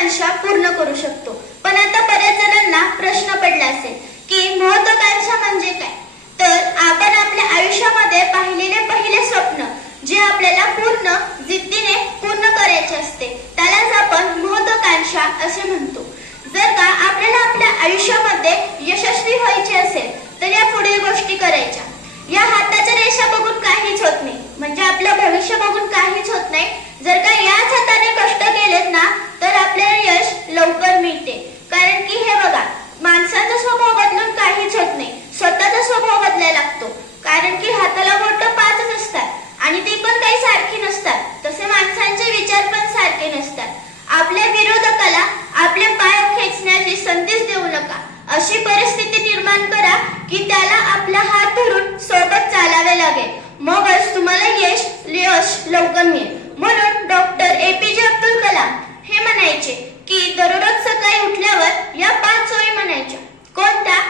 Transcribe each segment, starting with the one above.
महत्वाकांक्षा पूर्ण करू शकतो. पण आता बऱ्याच जणांना प्रश्न पडला असेल की महत्वाकांक्षा म्हणजे काय. तर आपण आपल्या आयुष्यामध्ये पाहिलेले पहिले स्वप्न जे आपल्याला पूर्ण जिद्दीने पूर्ण करायचे असते त्यालाच आपण महत्वाकांक्षा असे म्हणतो. जर का आपल्याला आपल्या आयुष्यामध्ये यशस्वी व्हायचे असेल तर या पुढील गोष्टी करायच्या. या हाताच्या रेषा बघून काहीच होत नाही, म्हणजे आपलं भविष्य बघून काहीच होत नाही. जर का याच हाताने कष्ट केलेत ना तर आपल्याला यश लवकर मिळते. कारण की हे बघा, माणसाचा स्वभाव बदलून काहीच होत नाही, स्वतःचा स्वभाव बदलायला लागतो. कारण की हाताला बोट 5च असतात आणि ती पण काही सारखी नसतात. तसे माणसांचे विचार पण सारखे नसतात. आपल्या विरोधकाला आपले पाय खेचण्याची संधीच देऊ नका. अशी परिस्थिती निर्माण करा की त्याला आपला हात धरून सोबत चालावे लागेल. मगच तुम्हाला यश लवकर मिळेल. म्हणून डॉक्टर APJ अब्दुल कलाम हे म्हणायचे की दररोज सकाळी उठल्यावर या 5 ओळी म्हणायच्या. कोणत्या?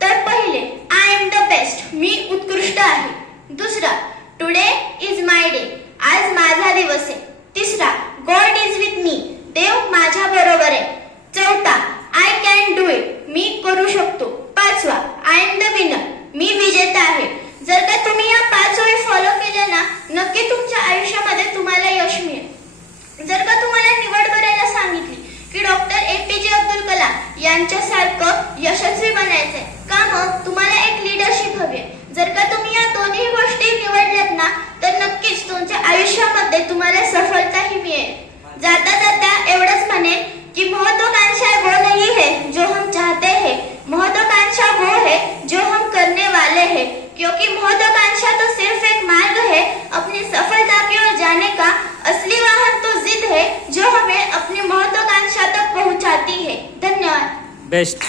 तर पहिले, आय एम द बेस्ट, मी उत्कृष्ट आहे. दुसरा, टुडे इज माय डे, आज माझा दिवस आहे. तिसरा, गॉड इज विथ मी, देव माझ्या बरोबर आहे. चौथा, आय कॅन डू इट, मी करू शकतो. पाचवा, आय एम द विनर, मी विजेता आहे. जर का तुम्ही या 5 ओळी फॉलो केल्या ना नक्की तुमच्या आयुष्यामध्ये तुम्हाला यश मिळेल. जर का तुम्हाला निवड करायला सांगितली की डॉक्टर APJ अब्दुल कलाम यांच्यासारखं यशस्वी बनायचंय का, मग तुम्हाला एक लीडरशिप हवी आहे. जर का तुम्ही या दोन्ही गोष्टी निवडल्यात ना तर नक्कीच तुमच्या आयुष्यामध्ये तुम्हाला सफलताही मिळेल. जाता जाता एवढंच म्हणेन कि महत्वाकांक्षा वो नहीं है जो हम चाहते हैं, महत्वाकांक्षा वो है जो हम करने वाले हैं. क्योंकि महत्वाकांक्षा तो सिर्फ एक मार्ग है अपनी सफलता की ओर जाने का. असली वाहन तो जिद है जो हमें अपनी महत्वाकांक्षा तक पहुंचाती है. धन्यवाद. बेस्ट.